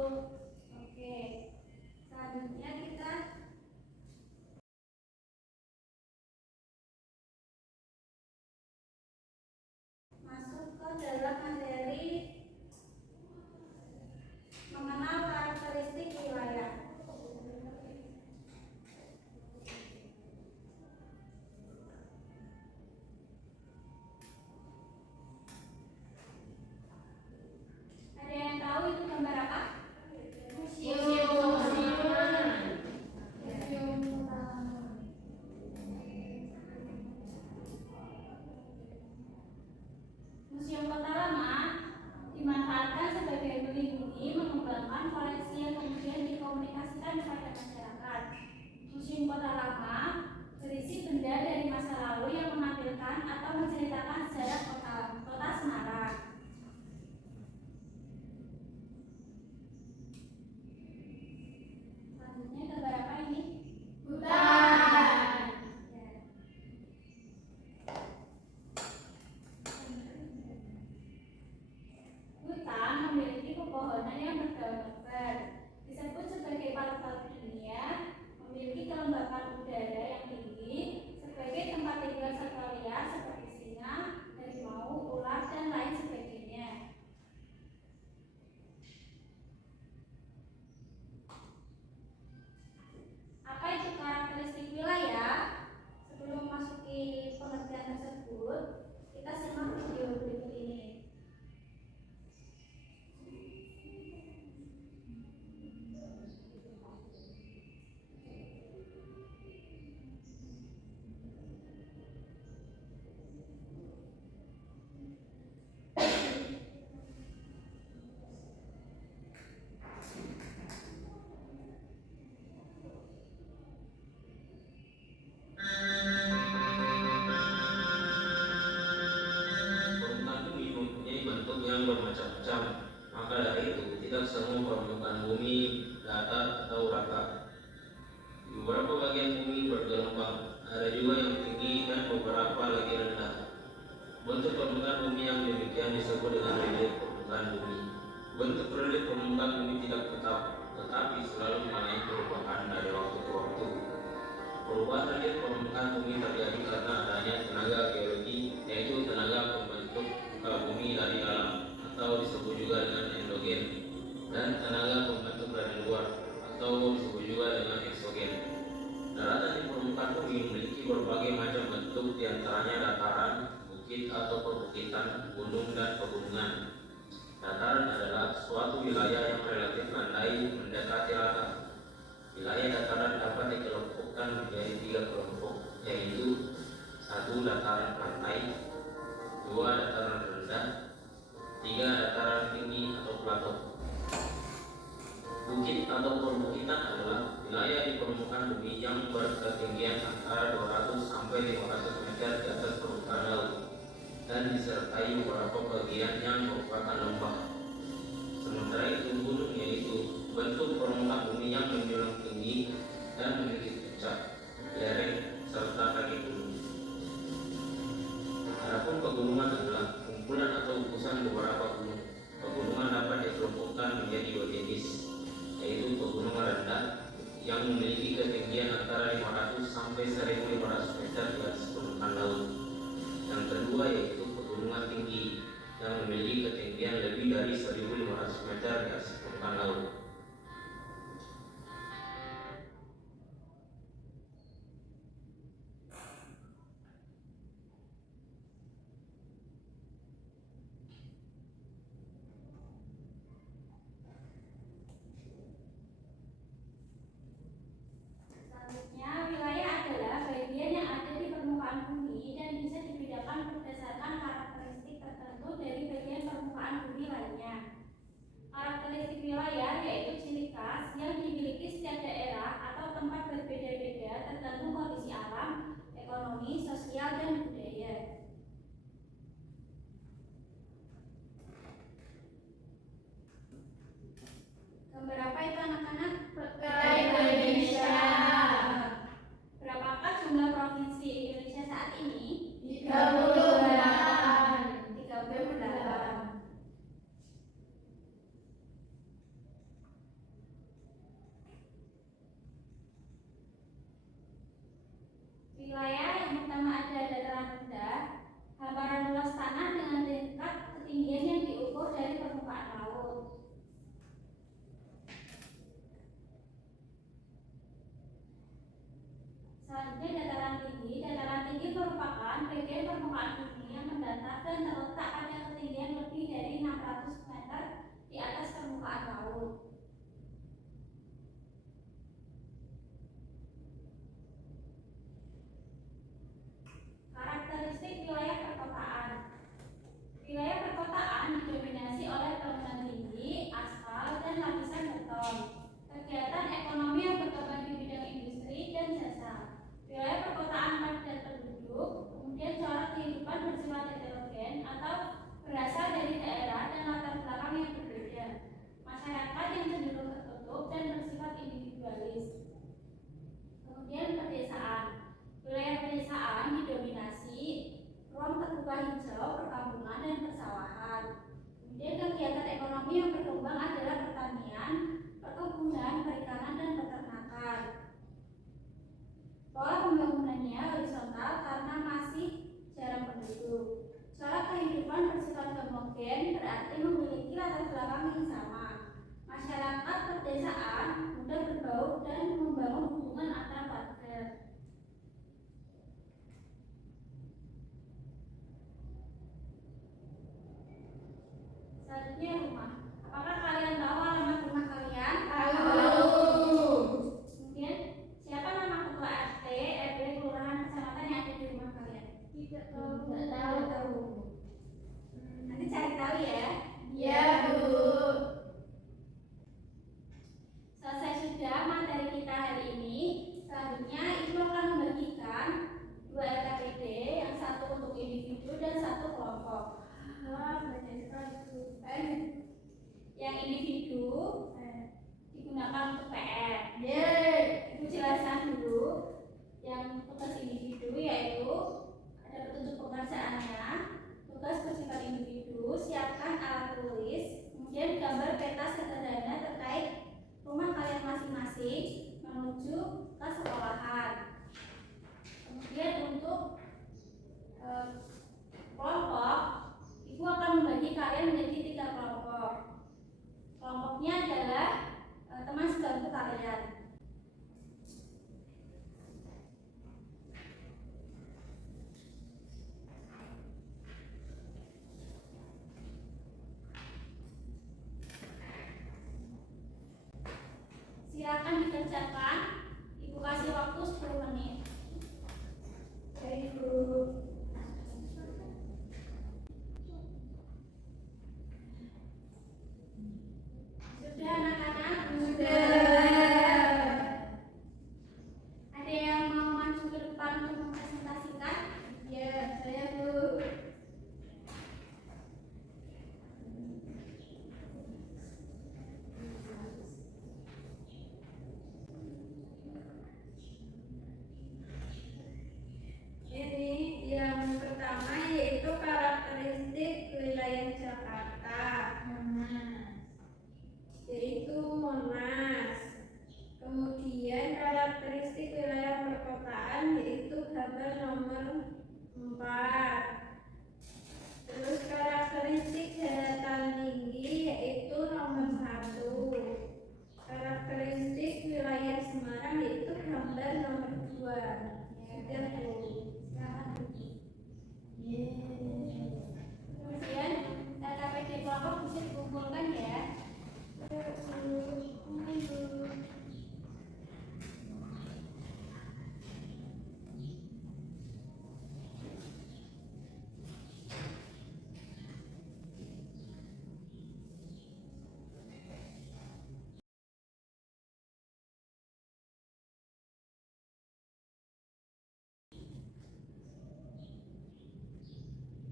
Oke, selanjutnya kita masuk ke dalam materi mengenal karakteristik wilayah. Ada yang tahu itu gambar apa? Museum Kota Lama dimanfaatkan sebagai melindungi, mengembangkan koleksi yang kemudian dikomunikasikan kepada masyarakat. Museum Kota Lama berisi benda dari masa lalu yang menampilkan atau menceritakan sejarah kota Semarang. Selanjutnya gambar apa ini? Hutan. Hutan memiliki pepohonan yang berdaun lebar, disebut sebagai paru-paru dunia, memiliki kelembapan udara yang tinggi, sebagai tempat tinggal satwa liar seperti singa, harimau, ular, dan lain sebagainya. Apa itu karakteristik wilayah? Sebelum memasuki pengertian tersebut, kita simak video berikut ini. Bermacam-macam, maka dari itu tidak semua permukaan bumi datar atau rata. Di beberapa bagian bumi bergelombang, ada juga yang tinggi dan beberapa lagi rendah. Bentuk permukaan bumi yang demikian disebut dengan relief permukaan bumi. Bentuk relief permukaan bumi tidak tetap, tetapi selalu mengalami perubahan dari waktu ke waktu. Perubahan relief permukaan bumi terjadi karena adanya tenaga geologi, yaitu tenaga pembentuk muka bumi dari dalam, atau disebut juga dengan endogen, dan tenaga pembentuk dari luar, atau disebut juga dengan eksogen. Daratan di permukaan bumi memiliki berbagai macam bentuk, diantaranya dataran, bukit atau perbukitan, gunung dan pegunungan. Dataran adalah suatu wilayah yang relatif landai mendekati rata. Wilayah dataran dapat dikelompokkan menjadi 3 kelompok, yaitu 1 dataran pantai, 2 dataran rendah, 3 dataran tinggi atau plato. Bukit atau perbukitan adalah wilayah di permukaan bumi yang berketinggian antara 200 sampai 500 meter di atas permukaan laut dan disertai beberapa bagian yang merupakan lembah. Sementara itu gunung yaitu bentuk permukaan bumi yang menjulang tinggi dan memiliki puncak, lereng, serta kaki gunung. Adapun pegunungan adalah kumpulan atau gugusan beberapa gunung. Pegunungan dapat dikelompokkan menjadi 2 jenis, yaitu pegunungan rendah yang memiliki ketinggian antara 500 sampai 1500 meter di atas permukaan laut. Yang kedua yaitu pegunungan tinggi yang memiliki ketinggian lebih dari 1500 meter di atas permukaan laut. Selanjutnya, wilayah adalah bagian yang ada di permukaan bumi dan bisa dibedakan berdasarkan karakteristik tertentu dari bagian permukaan bumi lainnya. Karakteristik wilayah yaitu ciri khas yang dimiliki setiap daerah atau tempat berbeda-beda tergantung kondisi alam, ekonomi, sosial, dan budaya. Gambar apa itu anak-anak? Peta Indonesia. Berapakah jumlah provinsi Indonesia saat ini? 38. Selanjutnya dataran tinggi. Dataran tinggi merupakan bagian permukaan bumi yang mendatar dan terletak pada ketinggian lebih dari 600 meter di atas permukaan laut. Karakteristik wilayah perkotaan. Wilayah perkotaan didominasi oleh bangunan tinggi, aspal, dan lapisan beton. Kegiatan ekonomi yang berkembang di bidang industri dan jasa. Wilayah perkotaan padat penduduk, kemudian corak kehidupan bersifat heterogen atau berasal dari daerah dan latar belakang yang berbeda. Masyarakat yang cenderung tertutup dan bersifat individualis. Kemudian pedesaan. Wilayah pedesaan didominasi ruang terbuka hijau, perkampungan, dan persawahan. Kemudian kegiatan ekonomi yang berkembang adalah pertanian, perkebunan, perikanan, dan peternakan. Pola pembangunannya horizontal karena masih jarang penduduk. Cara kehidupan bersifat homogen berarti memiliki latar belakang yang sama. Masyarakat pedesaan mudah berbaur dan membangun hubungan antar warga. Selanjutnya rumah. Apakah kalian tahu alamat rumah kalian? Tahu. Kemudian siapa nama ketua RT, RW, kelurahan, kecamatan yang ada di rumah kalian? Tidak Tahu. Nanti cari tahu ya. Ya, Bu. Selesai sudah materi kita hari ini. Selanjutnya Ibu akan membagikan 2 LKPD, yang satu untuk individu dan satu kelompok. Yang individu digunakan untuk PR. Ibu jelaskan dulu yang tugas individu, yaitu ada petunjuk pengerjaannya, tugas bersifat individu, siapkan alat tulis, kemudian gambar peta sederhana terkait rumah kalian masing-masing menuju ke sekolahan. Kemudian untuk kelompok, Ibu akan membagi kalian menjadi 3 kelompok. Kelompoknya adalah teman sebangku kalian. Silakan dikerjakan. Ibu kasih waktu 10 menit. Baik, Bu. Sudah anak-anak? Sudah. Ada yang mau maju ke depan untuk mempresentasikan? Ya, saya, Bu. Ini yang pertama yaitu karakteristik wilayah Jakarta, yaitu Monas. Kemudian karakteristik wilayah perkotaan yaitu gambar nomor 4. Terus karakteristik daratan tinggi yaitu nomor 1. Karakteristik wilayah Semarang yaitu gambar nomor 2. Sudah, Bu. Kemudian LKPD kelompok bisa dikumpulkan ya.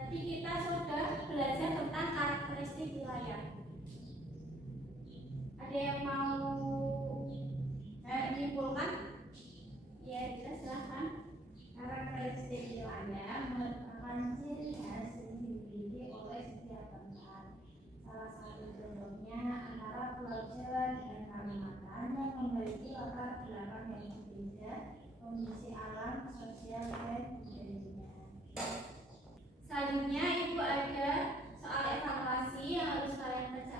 Tadi kita sudah belajar tentang karakteristik wilayah. Ada yang mau menyimpulkan? Ya, kita silahkan. Karakteristik wilayah merupakan ciri khas yang dimiliki oleh setiap tempat. Salah satu contohnya antara Pulau Jawa dengan Kalimantan yang memiliki latar belakang yang berbeda, kondisi alam, sosial, dan budayanya. Selanjutnya Ibu ada soal evaluasi yang harus kalian kerjakan.